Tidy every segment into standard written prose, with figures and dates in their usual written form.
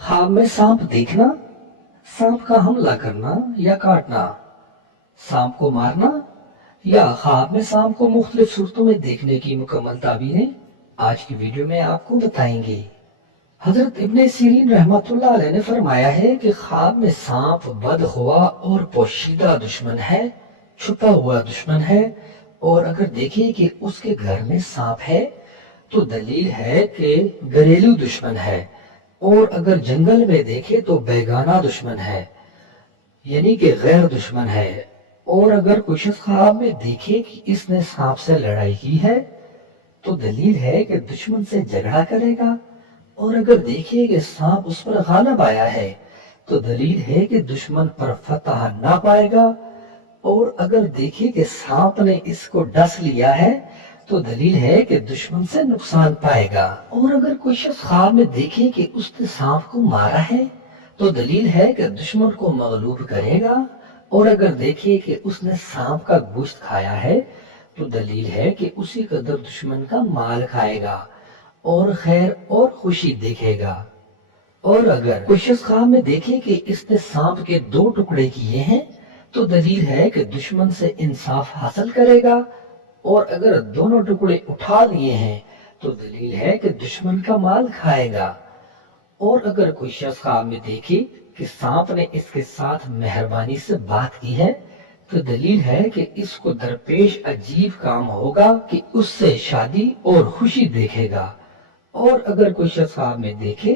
ख्वाब में सांप देखना, सांप का हमला करना या काटना, सांप को मारना या ख्वाब में सांप को मुख्तलिफ सूरतों में देखने की मुकम्मल ताबीरें आज की वीडियो में आपको बताएंगे। हजरत इब्ने सीरीन रहमतुल्लाह अलैह ने फरमाया है कि ख्वाब में सांप बदखुआ और पोशीदा दुश्मन है, छुपा हुआ दुश्मन है, और अगर देखें कि उसके घर में सांप है तो दलील है कि घरेलू दुश्मन है, और अगर जंगल में देखे तो बेगाना दुश्मन है, यानी कि गैर दुश्मन है। और अगर कोई शख्स ख्वाब में देखे कि इसने सांप से लड़ाई की है तो दलील है कि दुश्मन से झगड़ा करेगा, और अगर देखे कि सांप उस पर गालिब आया है तो दलील है कि दुश्मन पर फतह ना पाएगा, और अगर देखे कि सांप ने इसको डस लिया है तो दलील है कि दुश्मन से नुकसान पाएगा। और अगर कोई शख्स ख्वाब में देखे कि उसने सांप को मारा है तो दलील है कि दुश्मन को मगलूब करेगा, और अगर देखे कि उसने सांप का गोश्त खाया है तो दलील है कि उसी कदर दुश्मन का माल खाएगा और खैर और खुशी देखेगा। और अगर कोई शख्स ख्वाब में देखे कि इसने सांप के 2 टुकड़े किए हैं तो दलील है कि दुश्मन से इंसाफ हासिल करेगा, और अगर दोनों टुकड़े उठा लिए हैं तो दलील है कि दुश्मन का माल खाएगा। और अगर कोई शख्स ख्वाब में देखे कि सांप ने इसके साथ मेहरबानी से बात की है तो दलील है कि इसको दरपेश अजीब काम होगा कि उससे शादी और खुशी देखेगा। और अगर कोई शख्स ख्वाब में देखे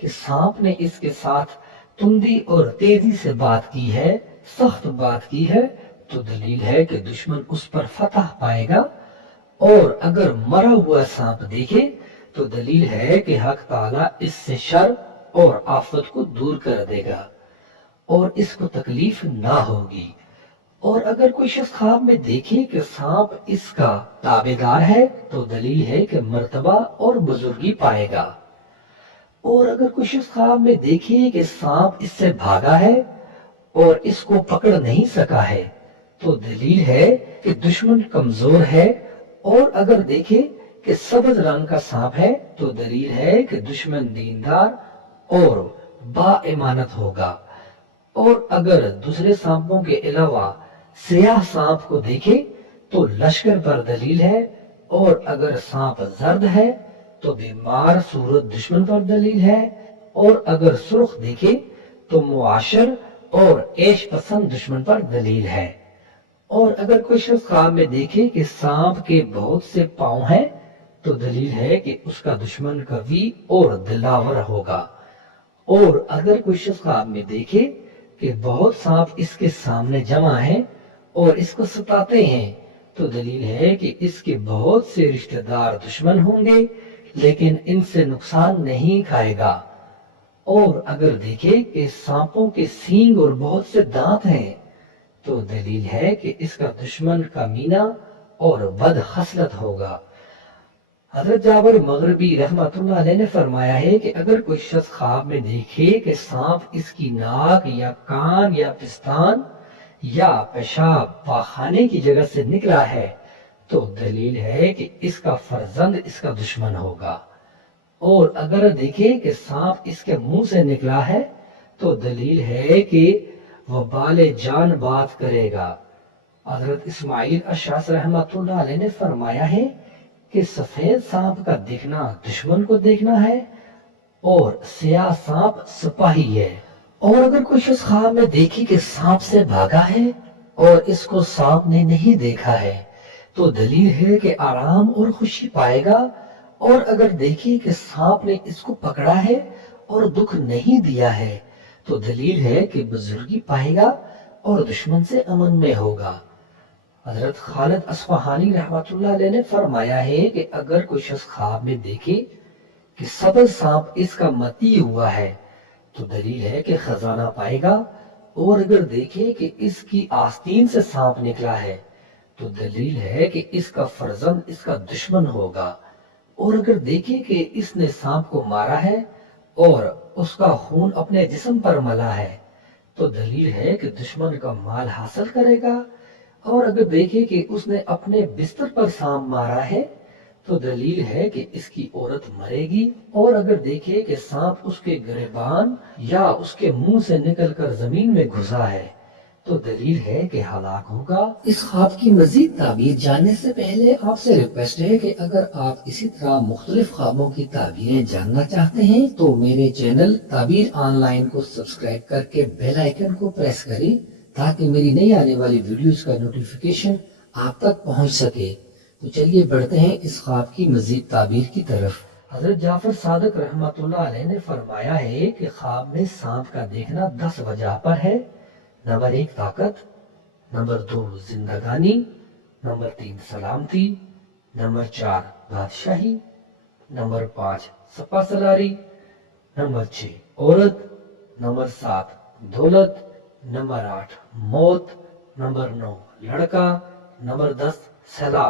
कि सांप ने इसके साथ तुंदी और तेजी से बात की है, सख्त बात की है, तो दलील है कि दुश्मन उस पर फतह पाएगा। और अगर मरा हुआ सांप देखे तो दलील है कि हक ताला इससे शर और आफत को दूर कर देगा और इसको तकलीफ ना होगी। और अगर कोई शख्स ख्वाब में देखे कि सांप इसका ताबेदार है तो दलील है कि मर्तबा और बुजुर्गी पाएगा। और अगर कोई शख्स ख्वाब में देखे कि सांप इससे भागा है और इसको पकड़ नहीं सका है तो दलील है कि दुश्मन कमजोर है। और अगर देखे कि सब्ज रंग का सांप है तो दलील है कि दुश्मन दीनदार और बाईमानत होगा। और अगर दूसरे सांपों के अलावा सियाह सांप को देखे तो लश्कर पर दलील है, और अगर सांप जर्द है तो बीमार सूरत दुश्मन पर दलील है, और अगर सुर्ख देखे तो मुआशर और ऐश पसंद दुश्मन पर दलील है। और अगर कोई शख्स ख्वाब में देखे कि सांप के बहुत से पांव हैं तो दलील है कि उसका दुश्मन कवी और दिलावर होगा। और अगर कोई शख्स ख्वाब में देखे कि बहुत सांप इसके सामने जमा हैं और इसको सताते हैं तो दलील है कि इसके बहुत से रिश्तेदार दुश्मन होंगे लेकिन इनसे नुकसान नहीं खाएगा। और अगर देखे कि सांपों के सींग और बहुत से दांत हैं तो दलील है कि इसका दुश्मन कमीना और बदखसलत होगा। हजरत जाबिर मगरिबी रहमतुल्लाह अलैह ने फरमाया है कि अगर कोई शख्स ख्वाब में देखे कि सांप इसकी नाक या कान या पिस्तान या पेशाब पाखाने की जगह से निकला है तो दलील है कि इसका फर्जंद इसका दुश्मन होगा। और अगर देखे कि सांप इसके मुंह से निकला है तो दलील है कि वह बाले जान बात करेगा। हजरत इस्माइल अशास रहमतुल्लाह अलैह ने फरमाया है कि सफेद सांप का देखना दुश्मन को देखना है और सियाह सांप सिपाही है। और अगर कोई शख्स ख्वाब में देखे कि सांप से भागा है और इसको सांप ने नहीं देखा है तो दलील है कि आराम और खुशी पाएगा। और अगर देखे कि सांप ने इसको पकड़ा है और दुख नहीं दिया है तो दलील है कि बुजुर्गी पाएगा और दुश्मन से अमन में होगा। हजरत खालिद अस्फहानी रहमतुल्लाह अलैह ने फरमाया है कि अगर कोई शख्स ख्वाब में देखे कि सब्ज सांप इसका मती हुआ है तो दलील है कि खजाना पाएगा। और अगर देखे कि इसकी आस्तीन से सांप निकला है तो दलील है कि इसका फर्जंद इसका दुश्मन होगा। और अगर देखे कि इसने सांप को मारा है और उसका खून अपने जिस्म पर मला है तो दलील है कि दुश्मन का माल हासिल करेगा। और अगर देखे कि उसने अपने बिस्तर पर सांप मारा है تو دلیل ہے کہ اس کی عورت مرے گی، اور اگر دیکھے کہ سانپ اس کے گریبان یا اس کے منہ سے نکل کر زمین میں گھسا ہے تو دلیل ہے کہ ہلاک ہوگا۔ اس خواب کی مزید تعبیر جاننے سے پہلے آپ سے ریکویسٹ ہے کہ اگر آپ اسی طرح مختلف خوابوں کی تعبیریں جاننا چاہتے ہیں تو میرے چینل تعبیر آن لائن کو سبسکرائب کر کے بیل آئیکن کو پریس کریں تاکہ میری نئی آنے والی ویڈیوز کا نوٹیفیکیشن آپ تک پہنچ سکے۔ تو چلیے بڑھتے ہیں اس خواب کی مزید تعبیر کی طرف۔ حضرت جعفر صادق رحمۃ اللہ علیہ نے فرمایا ہے کہ خواب میں سانپ کا دیکھنا 10 وجہ پر ہے۔ نمبر 1 طاقت، نمبر 2 زندگانی، نمبر 3 سلامتی، نمبر 4 بادشاہی، نمبر 5 سپہ سلاری، نمبر 6 عورت، نمبر 7 دولت، نمبر 8 موت، نمبر 9 لڑکا، نمبر 10 سیلاب۔